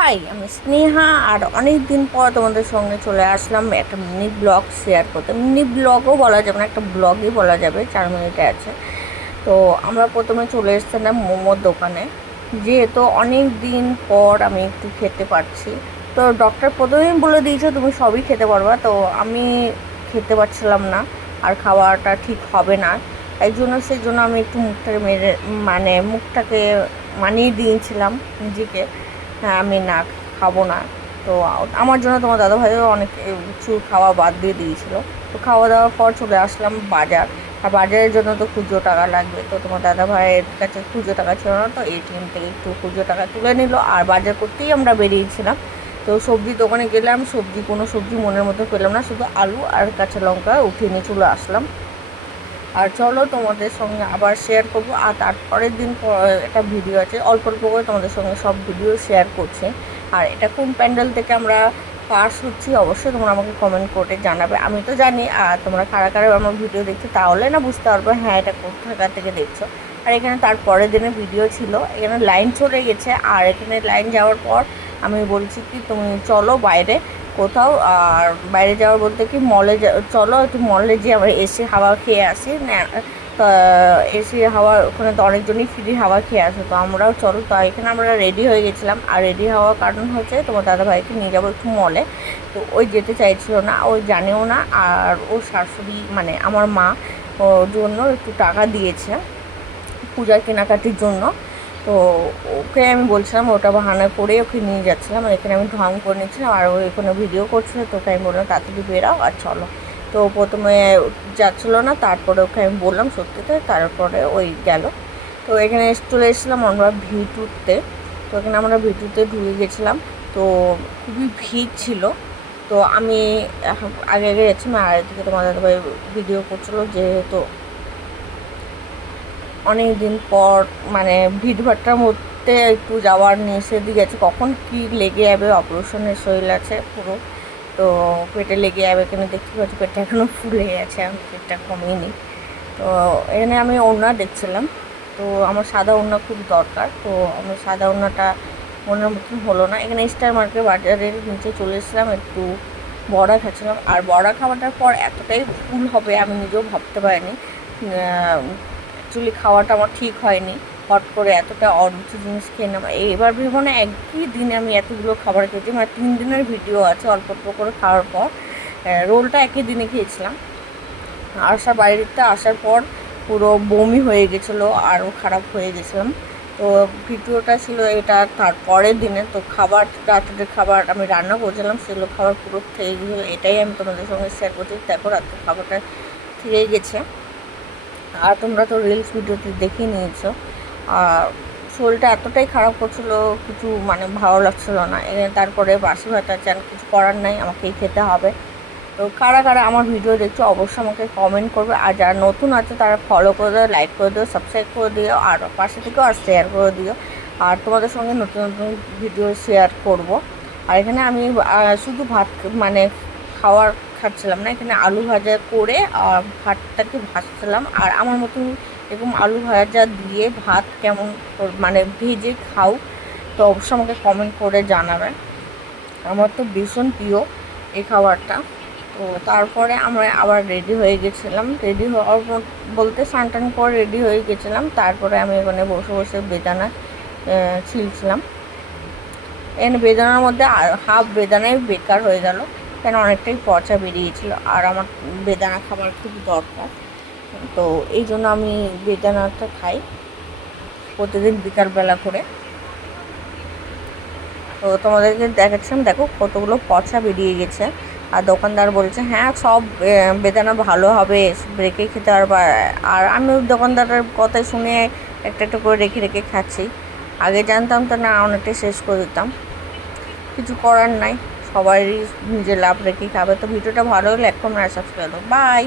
High আমি স্নেহা আর অনেক দিন পর তোমাদের সঙ্গে চলে আসলাম একটা মিনি ব্লগ শেয়ার করতে। মিনি ব্লগও বলা যাবে না, একটা ব্লগই বলা যাবে, চার মিনিটে আছে। তো আমরা প্রথমে চলে এসেছিলাম মোমোর দোকানে। যেহেতু অনেক দিন পর আমি একটু খেতে পারছি। তো ডক্টর প্রথমেই বলে দিয়েছে, তুমি সবই খেতে পারবা। তো আমি খেতে পারছিলাম না, আর খাওয়াটা ঠিক হবে না। তাই জন্য সেই জন্য আমি একটু মুখটাকে মেরে মানে মুখটাকে মানিয়ে দিয়েছিলাম নিজেকে। হ্যাঁ আমি না খাব না। তো আমার জন্য তোমার দাদাভাইও অনেক কিছু খাওয়া বাদ দিয়ে দিয়েছিল। তো খাওয়া দাওয়ার পর চলে আসলাম বাজার। আর বাজারের জন্য তো খুচরো টাকা লাগবে। তো তোমার দাদাভাইয়ের কাছে খুচরো টাকা ছিল না তো এটিএম থেকে একটু খুচরো টাকা তুলে নিল। আর বাজার করতেই আমরা বেরিয়েছিলাম। তো সবজি দোকানে গেলাম, সবজি কোনো সবজি মনের মতো পেলাম না। শুধু আলু আর কাঁচা লঙ্কা উঠিয়ে নিয়ে চলে আসলাম। আর চলো তোমাদের সঙ্গে আবার শেয়ার করব। আর তারপরের দিন একটা ভিডিও আছে, অল্প অল্প করে তোমাদের সঙ্গে সব ভিডিও শেয়ার করছে। আর এটা কোন প্যান্ডেল থেকে আমরা পাস হচ্ছি, অবশ্যই তোমরা আমাকে কমেন্ট করে জানাবে। আমি তো জানি, আর তোমরা কারা কারা আমার ভিডিও দেখছ তাহলে না বুঝতে পারবে হ্যাঁ এটা কোথাকার থেকে দেখছ। আর এখানে তার পরের দিনে ভিডিও ছিল, এখানে লাইন চলে গেছে। আর এখানে লাইন যাওয়ার পর আমি বলছি কি, তুমি চলো বাইরে কোথাও, আর বাইরে যাওয়ার বলতে কি মলে চলো একটু মলে যে আমরা এসি হাওয়া খেয়ে আসি। এসি হাওয়া, ওখানে তো অনেকজনই ফ্রি হাওয়া খেয়ে আসে, তো আমরাও চলো। তো এখানে আমরা রেডি হয়ে গেছিলাম। আর রেডি হওয়ার কারণ হচ্ছে তোমার দাদাভাইকে নিয়ে যাব একটু মলে তো ওই যেতে চাইছিল না ওই জানেও না, আর ওর শাশুড়ি মানে আমার মা, ওর জন্য একটু টাকা দিয়েছে, পূজার কেনাকাটির জন্য। তো ওকে আমি বলছিলাম ওটা বাহানা করে ওকে নিয়ে যাচ্ছিলাম আর এখানে আমি ঢং করে নিচ্ছিলাম আর ও এখানে ভিডিও করছিল তো ওকে আমি বললাম তাড়াতাড়ি বেরাও আর চলো। তো প্রথমে যাচ্ছিল না, তারপরে ওকে আমি বললাম সত্যিতে তারপরে ওই গেল। তো এখানে চলে এসেছিলাম আমরা ভিটুতে। তো এখানে আমরা ভিটুতে ঢুকে গেছিলাম, তো খুবই ভিড় ছিল। তো আমি আগে আগে গেছিলাম আর এদিকে তোমার দাদাভাই ভিডিও করছিল যেহেতু অনেক দিন পর মানে ভিড়ভাট্টার মধ্যে একটু যাওয়ার নিষেধ গেছে। কখন কি লেগে যাবে, অপারেশনের শরীর আছে পুরো। তো পেটে লেগে যাবে এখানে দেখতে পাচ্ছি, পেটটা এখনও ফুলে গেছে, আমি পেটটা কমিয়ে তো এখানে আমি ওড়না দেখছিলাম। তো আমার সাদা ওড়না খুব দরকার। তো আমি সাদা ওড়নাটা মনের মতন হলো না। এখানে স্টার মার্কেট বাজারের নিচে চলে এসেছিলাম, একটু বড়া খাচ্ছিলাম। আর বড়া খাওয়াটার পর এতটাই ফুল হবে, আমি নিজেও ভাবতে পারিনি। অ্যাকচুয়ালি খাওয়াটা আমার ঠিক হয়নি। হট করে এতটা অরুচি জিনিস খেয়ে নেওয়া এবার ভেবো না, একই দিনে আমি এতগুলো খাবার খেয়েছি। মানে তিন দিনের ভিডিও আছে অল্প অল্প করে খাওয়ার পর। রোলটা একই দিনে খেয়েছিলাম। আসা বাড়িতে আসার পর পুরো বমি হয়ে গেছিল, আরও খারাপ হয়ে গেছিলাম। তো ভিডিওটা ছিল এটা তার পরের দিনে। তো খাবার, রাত্রের খাবার আমি রান্না করছিলাম, সেগুলো খাবার পুরো থেকে গেছিল। এটাই আমি তোমাদের সঙ্গে শেয়ার করছি। তারপর রাত্রের খাবারটা থেকে গেছে। আর তোমরা তো রিলস ভিডিওতে দেখে নিয়েছো। শরীরটা এতটাই খারাপ করছিল, কিছু মানে ভালো লাগছিল না। তারপরে বাসি ভাত আর কিছু করার নাই, আমাকেই খেতে হবে। তো কারা কারা আমার ভিডিও দেখছ, অবশ্যই আমাকে কমেন্ট করবে। আর যারা নতুন আছে, তারা ফলো করে দিও লাইক করে দিও সাবস্ক্রাইব করে দিও, আর পাশে থেকেও আর শেয়ার করে দিও। আর তোমাদের সঙ্গে নতুন নতুন ভিডিও শেয়ার করব। আর এখানে আমি শুধু ভাত মানে খাওয়ার খাচ্ছিলাম না, এখানে আলু ভাজা করে ভাতটাকে ভাজছিলাম। আর আমার মতন এরকম আলু ভাজা দিয়ে ভাত কেমন মানে ভেজে খাও, তো অবশ্যই আমাকে কমেন্ট করে জানাবেন। আমার তো ভীষণ প্রিয় এই খাবারটা। তো তারপরে আমরা আবার রেডি হয়ে গেছিলাম। রেডি হওয়ার বলতে স্নান করে রেডি হয়ে গেছিলাম। তারপরে আমি এখানে বসে বসে বেদানা ছিলছিলাম। এখানে বেদানার মধ্যে হাফ বেদানাই বেকার হয়ে গেল। কেন অনেকটাই পচা বেরিয়েছিল। আর আমার বেদানা খাবার খুব দরকার। তো এই জন্য আমি বেদানাটা খাই প্রতিদিন বিকালবেলা করে। তো তোমাদেরকে দেখাচ্ছিলাম, দেখো কতগুলো পচা বেরিয়ে গেছে। আর দোকানদার বলছে হ্যাঁ সব বেদানা ভালো হবে, রেখে খেতে পারবা। আর আমি দোকানদারের কথা শুনে একটা একটা করে রেখে রেখে খাচ্ছি। আগে জানতাম তো না, অনেকটাই শেষ করে দিতাম। কিছু করার নাই। সবারই নিজের লাভ রেখেই খাবে। তো ভিডিওটা ভালো হলে কমেন্ট আর সাবস্ক্রাইব বাই